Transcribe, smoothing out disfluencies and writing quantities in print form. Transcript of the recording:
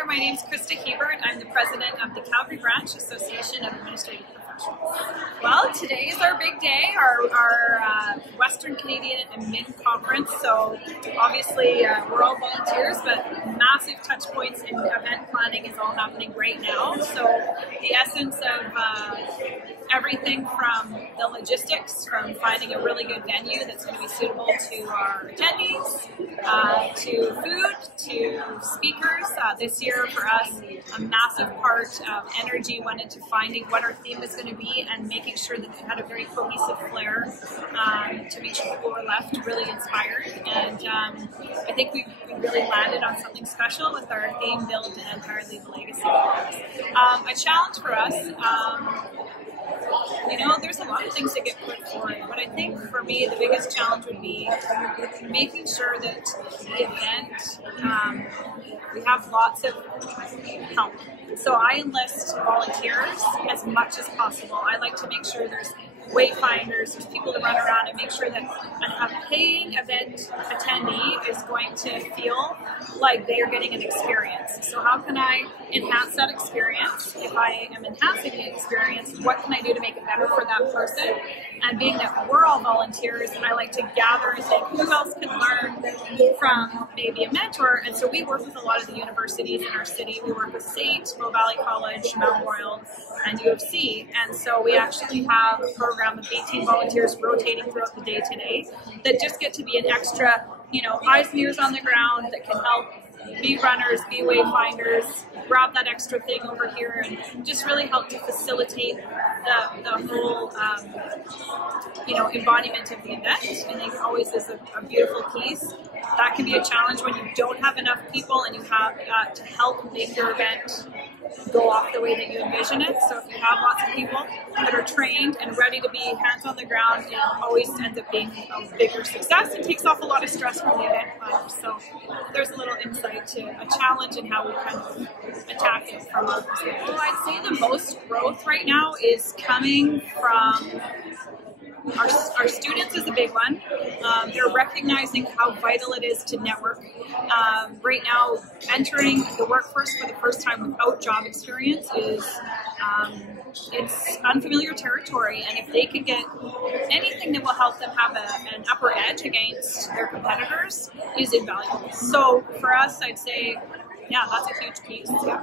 there, my name is Krista Hebert. I'm the president of the Calgary Branch Association of Administrative Professionals. Well, today is our big day, our Western Canadian Admin Conference. So obviously we're all volunteers, but massive touch points in event planning is all happening right now. So the essence of everything from the logistics, from finding a really good venue that's going to be suitable to our attendees, to food, to speakers. This year for us, a massive part of energy went into finding what our theme is going to be and making sure that it had a very cohesive flair to make sure people were left really inspired. And I think we really landed on something special with our theme, Build an Empire, Leave a Legacy. A challenge for us, there's a lot of things that get put forward, but I think for me the biggest challenge would be making sure that the event, we have lots of help. So I enlist volunteers as much as possible. I like to make sure there's wayfinders, there's people to run around and make sure that a paying event attendee is going to feel like they are getting an experience. So how can I enhance that experience? If I am enhancing the experience, what can I do to make it better for that person? And being that we're all volunteers, I like to gather and think, who else can learn from maybe a mentor? And so we work with a lot of the universities in our city. We work with SAIT, Bow Valley College, Mount Royal, and U of C. And so we actually have a program of 18 volunteers rotating throughout the day today that just get to be an extra, eyes and ears on the ground that can help be runners, be wayfinders, grab that extra thing over here, and just really help to facilitate the whole, embodiment of the event. I think always is a beautiful piece. That can be a challenge when you don't have enough people and you have to help make your event go off the way that you envision it. So if you have lots of people that are trained and ready to be hands on the ground, it always ends up being a bigger success. It takes off a lot of stress from the event planners. So there's a little insight to a challenge and how we kind of attack it from our perspective. So I'd say the most growth right now is coming from our students is a big one. They're recognizing how vital it is to network. Right now, entering the workforce for the first time without job experience is it's unfamiliar territory, and if they can get anything that will help them have an upper edge against their competitors is invaluable. So for us, I'd say, yeah, that's a huge piece. Yeah.